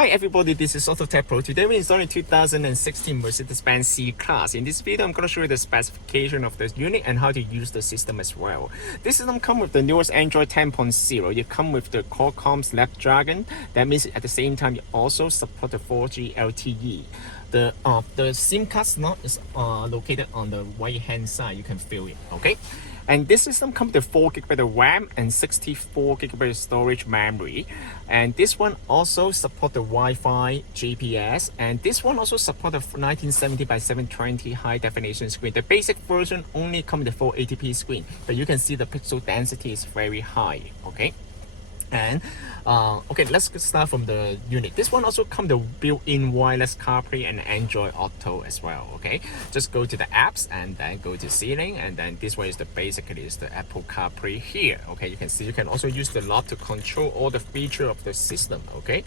Hi everybody, this is AutoTecPro. Today we're installing 2016 Mercedes Benz C Class. In this video, I'm going to show you the specification of this unit and how to use the system as well. This system comes with the newest Android 10.0. You come with the Qualcomm Snapdragon. That means at the same time you also support the 4G LTE. The SIM card slot is located on the right hand side. You can feel it, okay? And this system comes with 4 GB of RAM and 64 GB storage memory. And this one also supports the Wi-Fi, GPS, and this one also supports the 1970 by 720 high definition screen. The basic version only comes with the 480p screen, but you can see the pixel density is very high, okay? And okay, let's start from the unit. This one also comes with built-in wireless CarPlay and Android Auto as well. Okay, just go to the apps and then go to Ceiling, and then this one is basically the Apple CarPlay here. Okay, you can see you can also use the lock to control all the features of the system. Okay,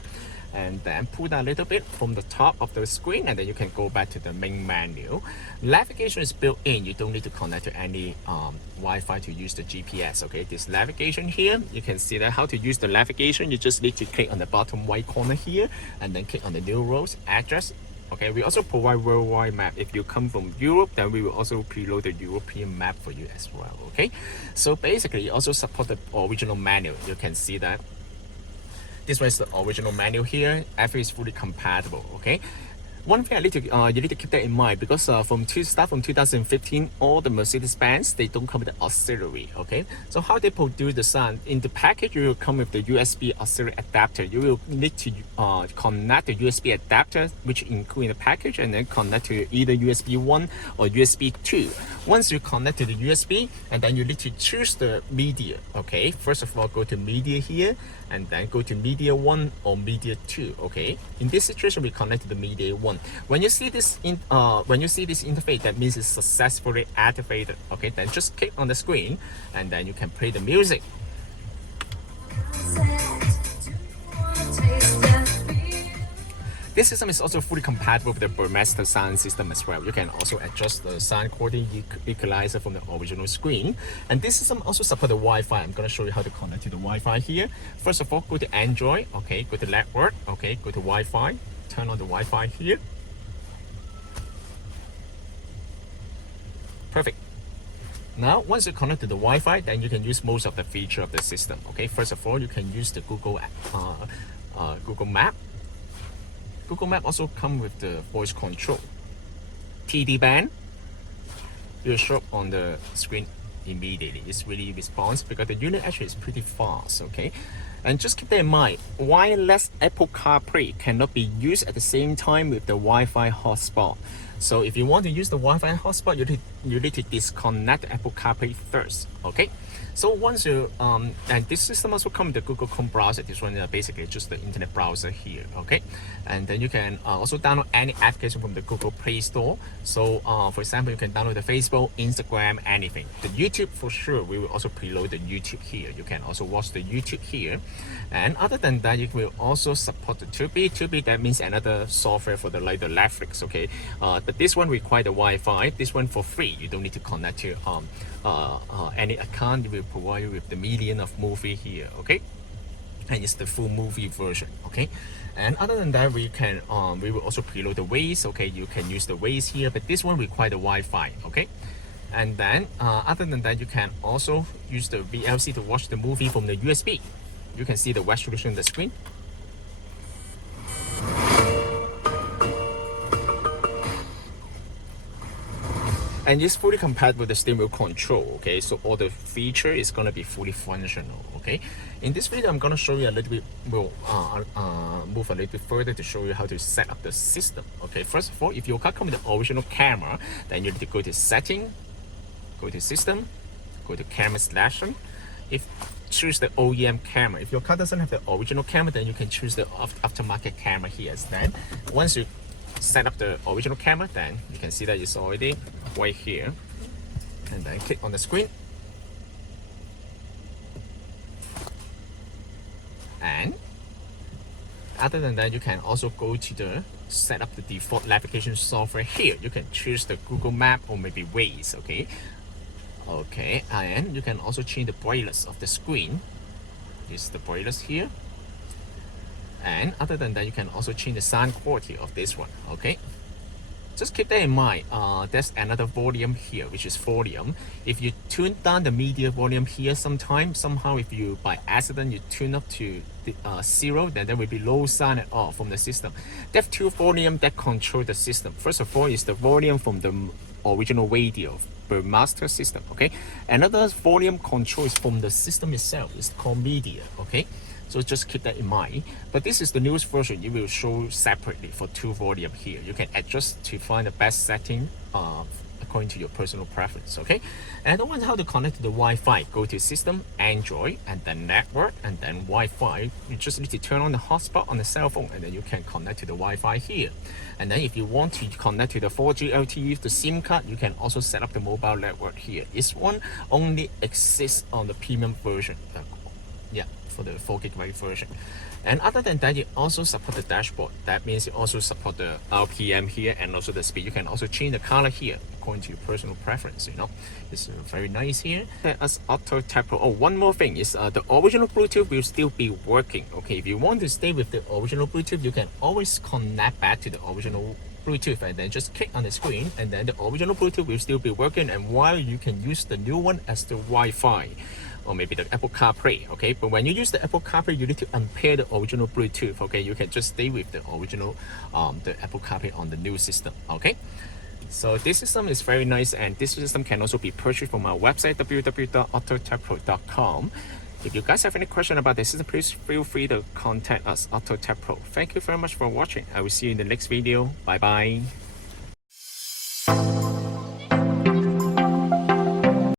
and then pull down a little bit from the top of the screen, and then you can go back to the main menu. Navigation is built in. You don't need to connect to any Wi-Fi to use the GPS. Okay, this navigation here, you can see that how to use the navigation. You just need to click on the bottom right corner here, and then click on the new roads address. Okay, we also provide worldwide map. If you come from Europe, then we will also preload the European map for you as well. Okay, so basically, also support the original manual. You can see that. This one is the original manual here. Everything is fully compatible. Okay. One thing you need to keep that in mind, because from 2015, all the Mercedes Benz, they don't come with the auxiliary. Okay, so how they produce the sound in the package, you will come with the USB auxiliary adapter. You will need to connect the USB adapter, which include in the package, and then connect to either USB 1 or USB 2. Once you connect to the USB, and then you need to choose the media. Okay, first of all, go to media here, and then go to media 1 or media 2. Okay, in this situation, we connect to the media 1. When you see this interface, that means it's successfully activated. Okay, then just click on the screen, and then you can play the music. This system is also fully compatible with the Burmaster sound system as well. You can also adjust the sound quality equalizer from the original screen. And this system also supports the Wi-Fi. I'm going to show you how to connect to the Wi-Fi here. First of all, go to Android. Okay, go to Network. Okay, go to Wi-Fi. Turn on the Wi-Fi here. Perfect. Now, once you connect to the Wi-Fi, then you can use most of the feature of the system. Okay, first of all, you can use the Google Map. Google Map also comes with the voice control. TD band will show up on the screen immediately. It's really responsive because the unit actually is pretty fast. Okay, and just keep that in mind, wireless Apple CarPlay cannot be used at the same time with the Wi-Fi hotspot. So if you want to use the Wi-Fi hotspot, you need to disconnect Apple CarPlay first. Okay, so once you and this system also comes with the Google Chrome browser. This one is basically just the internet browser here. Okay, and then you can also download any application from the Google Play Store. So for example, you can download the Facebook, Instagram, anything. The YouTube, for sure, we will also preload the YouTube here. You can also watch the YouTube here. And other than that, you will also support the Tubi. Tubi, that means another software for the Netflix. Okay, but this one requires the Wi-Fi. This one for free. You don't need to connect to any account. We will provide you with the million of movie here. Okay, and it's the full movie version. Okay, and other than that, we will also preload the Waze. Okay, you can use the Waze here, but this one requires the Wi-Fi. Okay, and then other than that, you can also use the VLC to watch the movie from the USB. You can see the resolution on the screen. And it's fully compatible with the steering wheel control. Okay, so all the feature is going to be fully functional. Okay, in this video, I'm going to show you a little bit more, move a little bit further to show you how to set up the system. Okay, first of all, if your car comes with the original camera, then you need to go to Setting, go to System, go to Camera Selection. Choose the OEM camera. If your car doesn't have the original camera, then you can choose the aftermarket camera here. Then once you set up the original camera, then you can see that it's already right here, and then click on the screen, and other than that, you can also go to the set up the default navigation software here. You can choose the Google Map or maybe Waze. Okay, and you can also change the brightness of the screen. This is the brightness here. And other than that, you can also change the sound quality of this one. Okay, just keep that in mind. There's another volume here, which is volume. If you tune down the media volume here somehow if you by accident you tune up to the 0, then there will be low sound at all from the system. There are two volume that control the system. First of all is the volume from the original radio Burmaster system. Okay, another volume control is from the system itself. It's called media. Okay, so just keep that in mind. But this is the newest version. It will show separately for two volume here. You can adjust to find the best setting according to your personal preference. Okay, and the one how to connect to the Wi-Fi. Go to System, Android, and then Network, and then Wi-Fi. You just need to turn on the hotspot on the cell phone, and then you can connect to the Wi-Fi here. And then if you want to connect to the 4G LTE, the SIM card, you can also set up the mobile network here. This one only exists on the premium version. Yeah, for the 4 GB version. And other than that, you also support the dashboard. That means you also support the RPM here and also the speed. You can also change the color here according to your personal preference. You know, it's very nice here. As AutoTecPro. Oh, one more thing is the original Bluetooth will still be working. Okay, if you want to stay with the original Bluetooth, you can always connect back to the original Bluetooth and then just click on the screen, and then the original Bluetooth will still be working, and while you can use the new one as the Wi-Fi or maybe the Apple CarPlay. Okay, but when you use the Apple CarPlay, you need to unpair the original Bluetooth. Okay, you can just stay with the original the Apple CarPlay on the new system. Okay, so this system is very nice, and this system can also be purchased from our website www.autotecpro.com. If you guys have any question about this system, please feel free to contact us, AutoTecPro. Thank you very much for watching. I will see you in the next video. Bye bye.